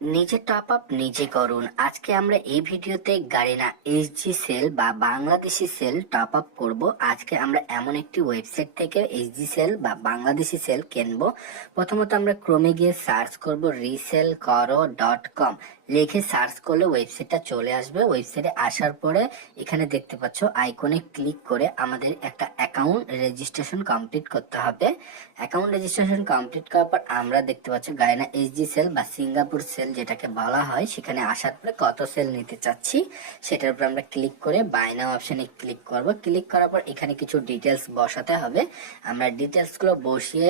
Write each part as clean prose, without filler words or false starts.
নিজে top up নিজে করুন। আজকে আমরা এই ভিডিওতে গারিনা এইচজি সেল বা বাংলাদেশি সেল টপ আপ করব। আজকে আমরা এমন একটি ওয়েবসাইট থেকে এইচজি সেল বা বাংলাদেশি সেল কিনবো। প্রথমত আমরা ক্রোমে গিয়ে সার্চ করব reselkoro.com, লিখে সার্চ করলে ওয়েবসাইটটা চলে আসবে। ওয়েবসাইটে আসার পরে এখানে দেখতে পাচ্ছ আইকনে ক্লিক করে আমাদের একটা অ্যাকাউন্ট রেজিস্ট্রেশন কমপ্লিট করতে হবে। অ্যাকাউন্ট রেজিস্ট্রেশন কমপ্লিট করার পর আমরা দেখতে পাচ্ছি গায়না এইচডি সেল বা সিঙ্গাপুর সেল যেটাকে বলা হয়, সেখানে আসার পরে কত সেল নিতে চাচ্ছি সেটার উপর আমরা ক্লিক করে বাই নাও অপশনে ক্লিক করব। ক্লিক করার পর এখানে কিছু ডিটেলস বসাতে হবে। আমরা ডিটেলসগুলো বসিয়ে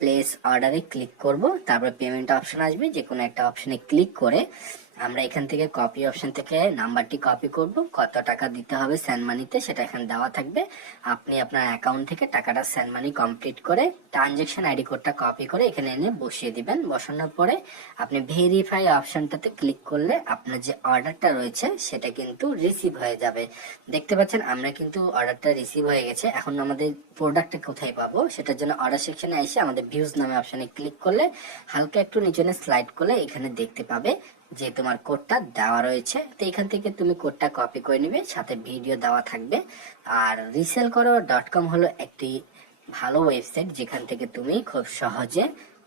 প্লেস অর্ডারে ক্লিক করব। তারপর পেমেন্ট অপশন আসবে, যে কোনো একটা অপশনে ক্লিক করে আমরা এখান থেকে কপি অপশন থেকে নাম্বারটি কপি করব। কত টাকা দিতে হবে সেন্ড মানিতে সেটা এখানে দেওয়া থাকবে। আপনি আপনার অ্যাকাউন্ট থেকে টাকাটা সেন্ড মানি কমপ্লিট করে ট্রানজেকশন আইডি কোডটা কপি করে এখানে এনে বসিয়ে দিবেন। বসানোর পরে আপনি ভেরিফাই অপশনটাতে ক্লিক করলে আপনার যে অর্ডারটা রয়েছে সেটা কিন্তু রিসিভ হয়ে যাবে। দেখতে পাচ্ছেন আমরা কিন্তু অর্ডারটা রিসিভ হয়ে গেছে। এখন আমাদের প্রোডাক্টটা কোথায় পাবো সেটার জন্য অর্ডার সেকশনে এসে আমাদের ভিউজ নামে অপশনে ক্লিক করলে হালকা একটু নিচে স্লাইড করলে এখানে দেখতে পাবে যে তোমার কোডটা দেওয়া রয়েছে। তো এখান থেকে তুমি কোডটা কপি করে নিবে, সাথে ভিডিও দেওয়া থাকবে। আর reselkoro.com হলো একটি ভালো ওয়েবসাইট যেখান থেকে তুমি খুব সহজে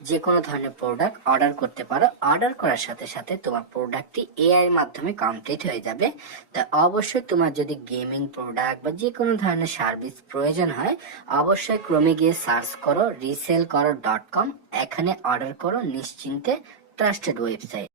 যে কোনো ধরনের প্রোডাক্ট অর্ডার করতে পারো। অর্ডার করার সাথে সাথে তোমার প্রোডাক্টটি এআই এর মাধ্যমে কমপ্লিট হয়ে যাবে। তা অবশ্যই তোমার যদি গেমিং প্রোডাক্ট বা যে কোনো ধরনের সার্ভিস প্রয়োজন হয় অবশ্যই ক্রমে গিয়ে সার্চ করো reselkoro.com, এখানে অর্ডার করো নিশ্চিন্তে। Trusted website.